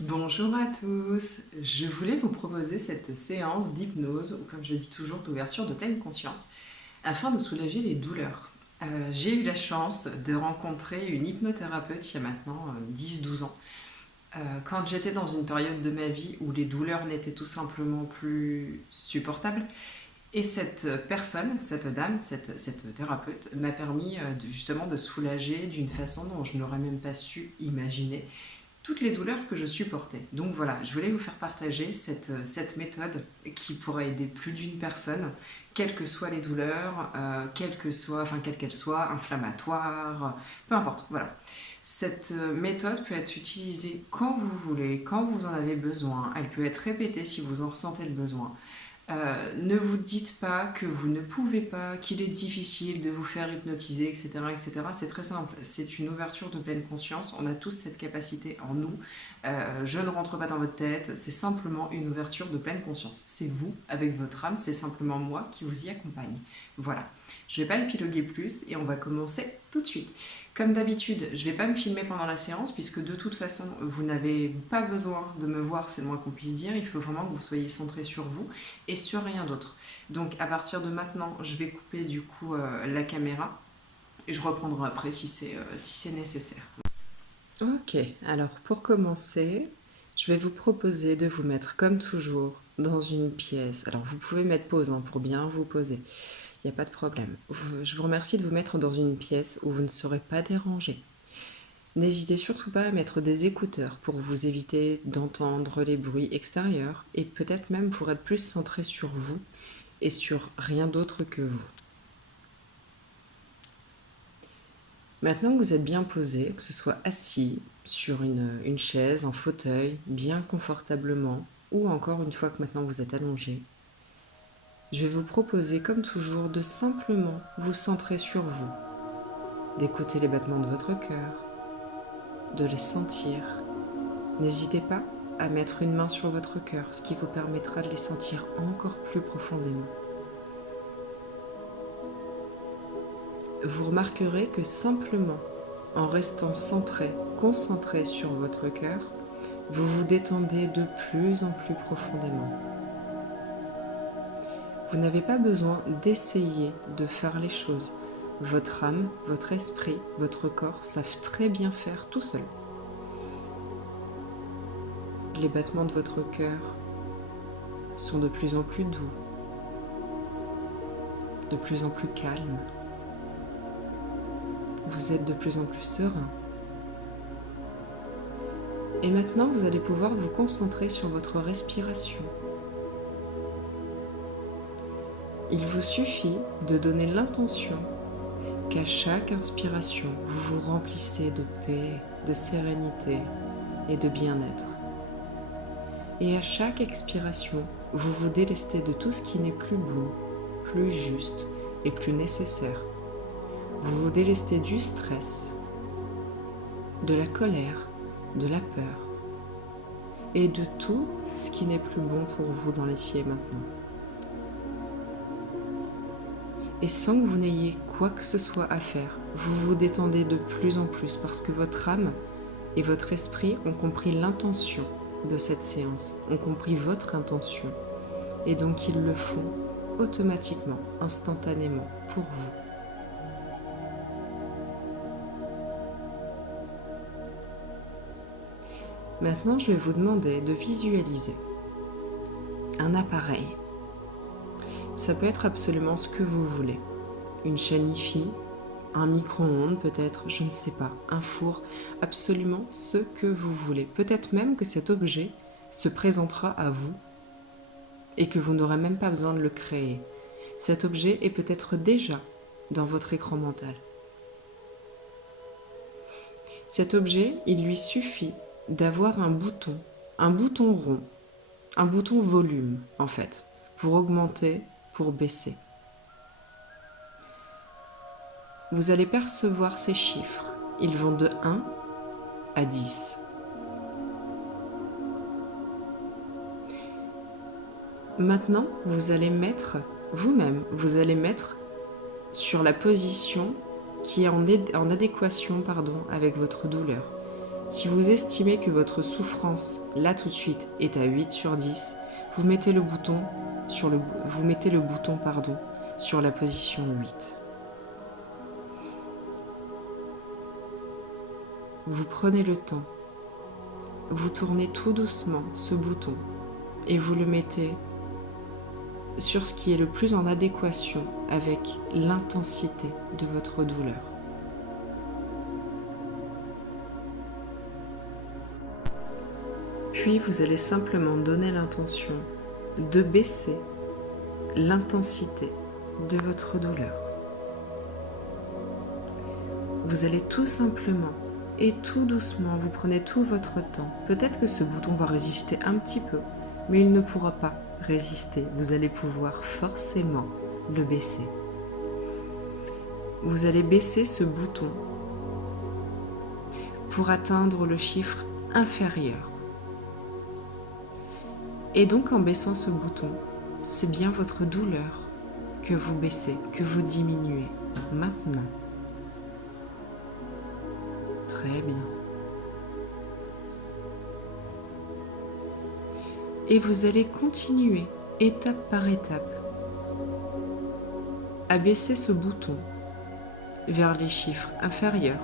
Bonjour à tous, je voulais vous proposer cette séance d'hypnose, ou comme je dis toujours, d'ouverture de pleine conscience, afin de soulager les douleurs. J'ai eu la chance de rencontrer une hypnothérapeute il y a maintenant 10-12 ans, quand j'étais dans une période de ma vie où les douleurs n'étaient tout simplement plus supportables. Et cette personne, cette dame, cette thérapeute m'a permis justement de soulager d'une façon dont je n'aurais même pas su imaginer toutes les douleurs que je supportais. Donc voilà, je voulais vous faire partager cette méthode qui pourrait aider plus d'une personne, quelles que soient les douleurs, quelles qu'elles soient, inflammatoires, peu importe. Voilà. Cette méthode peut être utilisée quand vous voulez, quand vous en avez besoin. Elle peut être répétée si vous en ressentez le besoin. Ne vous dites pas que vous ne pouvez pas, qu'il est difficile de vous faire hypnotiser, etc., etc. C'est très simple. C'est une ouverture de pleine conscience. On a tous cette capacité en nous. Je ne rentre pas dans votre tête. C'est simplement une ouverture de pleine conscience. C'est vous avec votre âme. C'est simplement moi qui vous y accompagne. Voilà. Je ne vais pas épiloguer plus et on va commencer tout de suite. Comme d'habitude, je ne vais pas me filmer pendant la séance puisque de toute façon, vous n'avez pas besoin de me voir, c'est le moins qu'on puisse dire. Il faut vraiment que vous soyez centré sur vous et sur rien d'autre. Donc à partir de maintenant, je vais couper du coup la caméra et je reprendrai après si c'est nécessaire. Ok, alors pour commencer, je vais vous proposer de vous mettre comme toujours dans une pièce. Alors vous pouvez mettre pause pour bien vous poser, il n'y a pas de problème. Je vous remercie de vous mettre dans une pièce où vous ne serez pas dérangé. N'hésitez surtout pas à mettre des écouteurs pour vous éviter d'entendre les bruits extérieurs et peut-être même pour être plus centré sur vous et sur rien d'autre que vous. Maintenant que vous êtes bien posé, que ce soit assis sur une chaise, un fauteuil, bien confortablement, ou encore une fois que maintenant vous êtes allongé, je vais vous proposer comme toujours de simplement vous centrer sur vous, d'écouter les battements de votre cœur, de les sentir. N'hésitez pas à mettre une main sur votre cœur, ce qui vous permettra de les sentir encore plus profondément. Vous remarquerez que simplement en restant centré, concentré sur votre cœur, vous vous détendez de plus en plus profondément. Vous n'avez pas besoin d'essayer de faire les choses. Votre âme, votre esprit, votre corps savent très bien faire tout seul. Les battements de votre cœur sont de plus en plus doux, de plus en plus calmes. Vous êtes de plus en plus serein. Et maintenant, vous allez pouvoir vous concentrer sur votre respiration. Il vous suffit de donner l'intention qu'à chaque inspiration, vous vous remplissez de paix, de sérénité et de bien-être. Et à chaque expiration, vous vous délestez de tout ce qui n'est plus bon, plus juste et plus nécessaire. Vous vous délestez du stress, de la colère, de la peur et de tout ce qui n'est plus bon pour vous dans l'ici et maintenant. Et sans que vous n'ayez quoi que ce soit à faire, vous vous détendez de plus en plus parce que votre âme et votre esprit ont compris l'intention de cette séance, ont compris votre intention et donc ils le font automatiquement, instantanément pour vous. Maintenant, je vais vous demander de visualiser un appareil. Ça peut être absolument ce que vous voulez. Une chaîne hi-fi, un micro-ondes peut-être, je ne sais pas, un four, absolument ce que vous voulez. Peut-être même que cet objet se présentera à vous et que vous n'aurez même pas besoin de le créer. Cet objet est peut-être déjà dans votre écran mental. Cet objet, il lui suffit d'avoir un bouton rond, un bouton volume en fait, pour augmenter, pour baisser. Vous allez percevoir ces chiffres. Ils vont de 1 à 10. Maintenant, vous allez mettre sur la position qui est en adéquation avec votre douleur. Si vous estimez que votre souffrance, là tout de suite, est à 8 sur 10, vous mettez le bouton sur sur la position 8. Vous prenez le temps, vous tournez tout doucement ce bouton et vous le mettez sur ce qui est le plus en adéquation avec l'intensité de votre douleur. Puis vous allez simplement donner l'intention de baisser l'intensité de votre douleur. Vous allez tout simplement et tout doucement, vous prenez tout votre temps. Peut-être que ce bouton va résister un petit peu, mais il ne pourra pas résister. Vous allez pouvoir forcément le baisser. Vous allez baisser ce bouton pour atteindre le chiffre inférieur. Et donc en baissant ce bouton, c'est bien votre douleur que vous baissez, que vous diminuez maintenant. Très bien. Et vous allez continuer, étape par étape, à baisser ce bouton vers les chiffres inférieurs,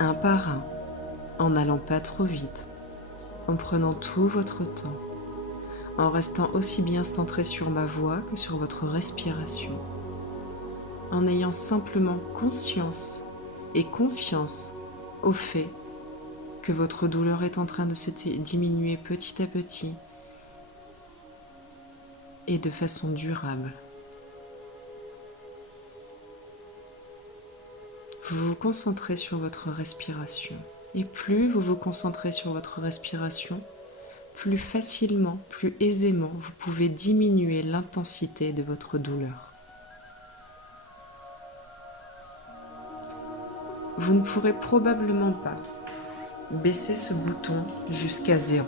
un par un, en n'allant pas trop vite, en prenant tout votre temps, en restant aussi bien centré sur ma voix que sur votre respiration, en ayant simplement conscience et confiance au fait que votre douleur est en train de se diminuer petit à petit et de façon durable. Vous vous concentrez sur votre respiration et plus vous vous concentrez sur votre respiration, plus facilement, plus aisément, vous pouvez diminuer l'intensité de votre douleur. Vous ne pourrez probablement pas baisser ce bouton jusqu'à 0.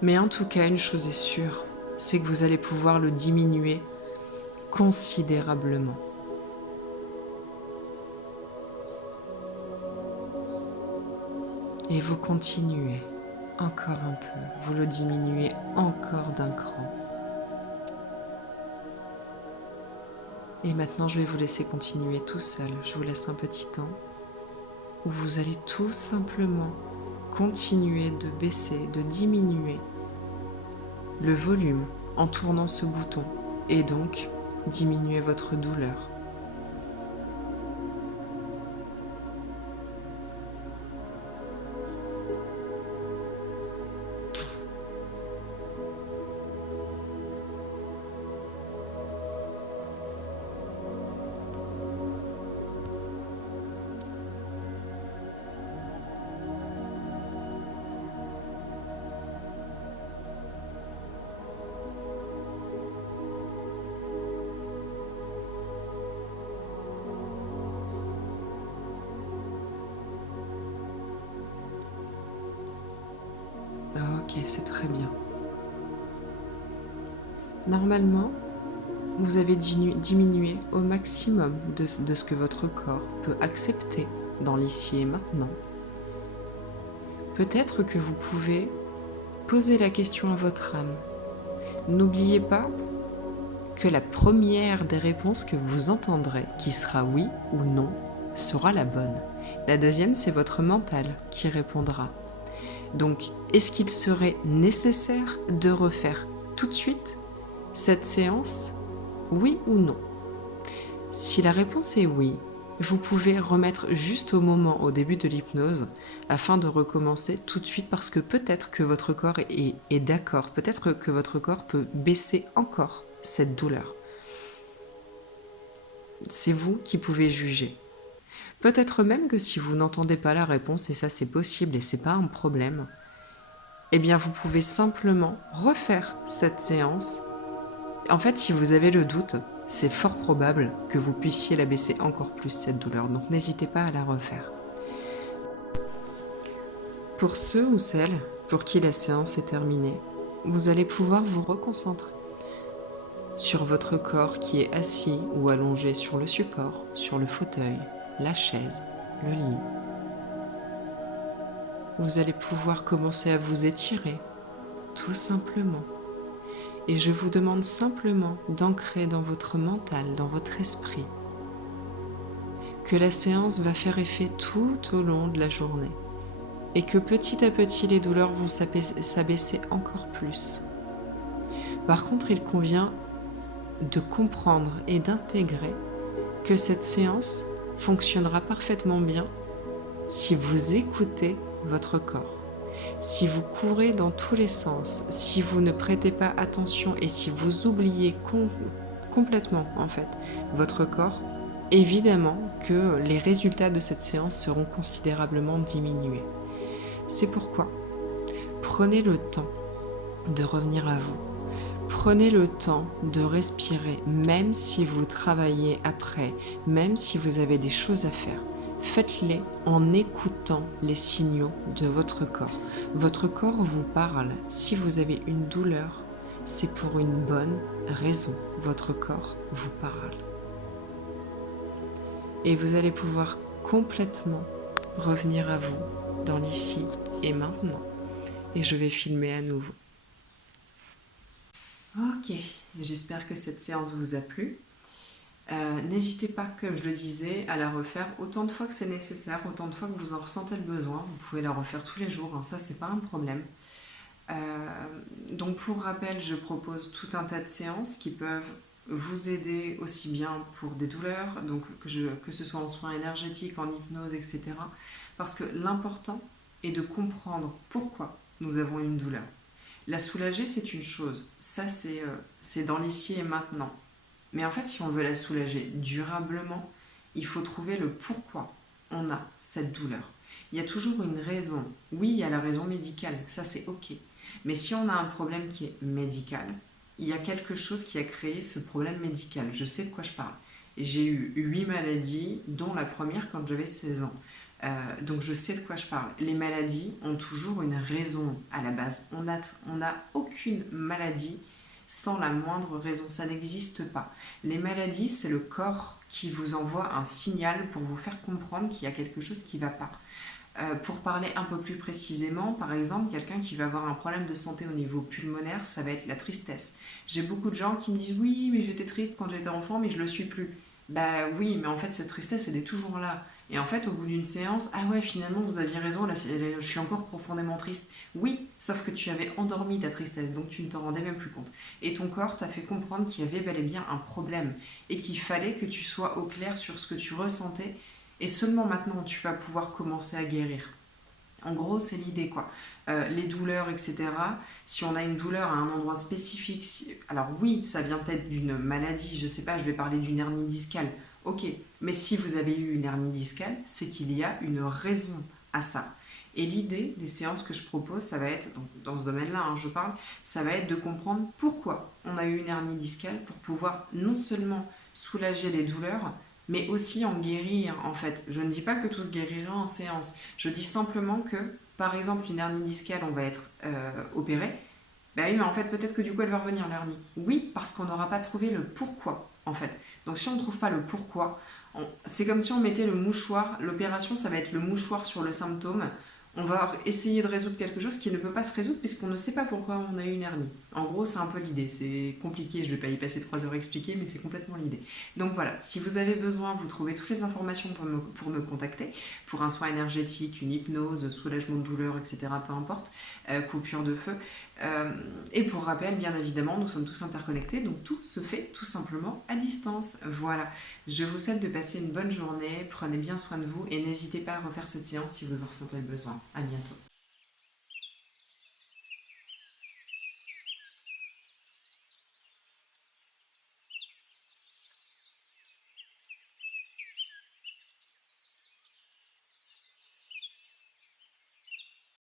Mais en tout cas, une chose est sûre, c'est que vous allez pouvoir le diminuer considérablement. Et vous continuez encore un peu, vous le diminuez encore d'un cran. Et maintenant, je vais vous laisser continuer tout seul. Je vous laisse un petit temps où vous allez tout simplement continuer de baisser, de diminuer le volume en tournant ce bouton et donc diminuer votre douleur. Ok, c'est très bien. Normalement, vous avez diminué au maximum de ce que votre corps peut accepter dans l'ici et maintenant. Peut-être que vous pouvez poser la question à votre âme. N'oubliez pas que la première des réponses que vous entendrez, qui sera oui ou non, sera la bonne. La deuxième, c'est votre mental qui répondra. Donc, est-ce qu'il serait nécessaire de refaire tout de suite cette séance, oui ou non? Si la réponse est oui, vous pouvez remettre juste au moment, au début de l'hypnose, afin de recommencer tout de suite parce que peut-être que votre corps est d'accord, peut-être que votre corps peut baisser encore cette douleur. C'est vous qui pouvez juger. Peut-être même que si vous n'entendez pas la réponse, et ça c'est possible et c'est pas un problème, eh bien vous pouvez simplement refaire cette séance. En fait, si vous avez le doute, c'est fort probable que vous puissiez la baisser encore plus cette douleur, donc n'hésitez pas à la refaire. Pour ceux ou celles pour qui la séance est terminée, vous allez pouvoir vous reconcentrer sur votre corps qui est assis ou allongé sur le support, sur le fauteuil, la chaise, le lit. Vous allez pouvoir commencer à vous étirer, tout simplement. Et je vous demande simplement d'ancrer dans votre mental, dans votre esprit, que la séance va faire effet tout au long de la journée et que petit à petit les douleurs vont s'abaisser encore plus. Par contre, il convient de comprendre et d'intégrer que cette séance fonctionnera parfaitement bien si vous écoutez votre corps, si vous courez dans tous les sens, si vous ne prêtez pas attention et si vous oubliez complètement en fait votre corps, évidemment que les résultats de cette séance seront considérablement diminués. C'est pourquoi prenez le temps de revenir à vous. Prenez le temps de respirer, même si vous travaillez après, même si vous avez des choses à faire. Faites-les en écoutant les signaux de votre corps. Votre corps vous parle. Si vous avez une douleur, c'est pour une bonne raison. Votre corps vous parle. Et vous allez pouvoir complètement revenir à vous dans l'ici et maintenant. Et je vais filmer à nouveau. Ok, j'espère que cette séance vous a plu. N'hésitez pas, comme je le disais, à la refaire autant de fois que c'est nécessaire, autant de fois que vous en ressentez le besoin. Vous pouvez la refaire tous les jours, hein, ça c'est pas un problème. Donc pour rappel, je propose tout un tas de séances qui peuvent vous aider aussi bien pour des douleurs, donc que ce soit en soins énergétiques, en hypnose, etc. Parce que l'important est de comprendre pourquoi nous avons une douleur. La soulager, c'est une chose. Ça, c'est dans l'ici et maintenant. Mais en fait, si on veut la soulager durablement, il faut trouver le pourquoi on a cette douleur. Il y a toujours une raison. Oui, il y a la raison médicale, ça c'est ok. Mais si on a un problème qui est médical, il y a quelque chose qui a créé ce problème médical. Je sais de quoi je parle. J'ai eu 8 maladies, dont la première quand j'avais 16 ans. Donc je sais de quoi je parle. Les maladies ont toujours une raison à la base. On n'a aucune maladie sans la moindre raison. Ça n'existe pas. Les maladies, c'est le corps qui vous envoie un signal pour vous faire comprendre qu'il y a quelque chose qui ne va pas. Pour parler un peu plus précisément, par exemple, quelqu'un qui va avoir un problème de santé au niveau pulmonaire, ça va être la tristesse. J'ai beaucoup de gens qui me disent « Oui, mais j'étais triste quand j'étais enfant, mais je le suis plus. » Bah oui, mais en fait, cette tristesse, elle est toujours là. Et en fait, au bout d'une séance, ah ouais, finalement, vous aviez raison, là, je suis encore profondément triste. Oui, sauf que tu avais endormi ta tristesse, donc tu ne t'en rendais même plus compte. Et ton corps t'a fait comprendre qu'il y avait bel et bien un problème et qu'il fallait que tu sois au clair sur ce que tu ressentais. Et seulement maintenant, tu vas pouvoir commencer à guérir. En gros, c'est l'idée, quoi. Les douleurs, etc. Si on a une douleur à un endroit spécifique, alors oui, ça vient peut-être d'une maladie, je sais pas, je vais parler d'une hernie discale. Ok, mais si vous avez eu une hernie discale, c'est qu'il y a une raison à ça. Et l'idée des séances que je propose, ça va être, donc dans ce domaine-là, hein, je parle, ça va être de comprendre pourquoi on a eu une hernie discale pour pouvoir non seulement soulager les douleurs, mais aussi en guérir en fait. Je ne dis pas que tout se guérira en séance. Je dis simplement que, par exemple, une hernie discale, on va être opéré. Ben oui, mais en fait, peut-être que du coup, elle va revenir l'hernie. Oui, parce qu'on n'aura pas trouvé le pourquoi en fait. Donc si on ne trouve pas le pourquoi, c'est comme si on mettait le mouchoir. L'opération, ça va être le mouchoir sur le symptôme. On va essayer de résoudre quelque chose qui ne peut pas se résoudre puisqu'on ne sait pas pourquoi on a eu une hernie. En gros, c'est un peu l'idée. C'est compliqué, je ne vais pas y passer 3 heures à expliquer, mais c'est complètement l'idée. Donc voilà, si vous avez besoin, vous trouvez toutes les informations pour me contacter, pour un soin énergétique, une hypnose, soulagement de douleur, etc., peu importe, coupure de feu. Et pour rappel, bien évidemment, nous sommes tous interconnectés, donc tout se fait tout simplement à distance. Voilà, je vous souhaite de passer une bonne journée, prenez bien soin de vous et n'hésitez pas à refaire cette séance si vous en ressentez le besoin. À bientôt.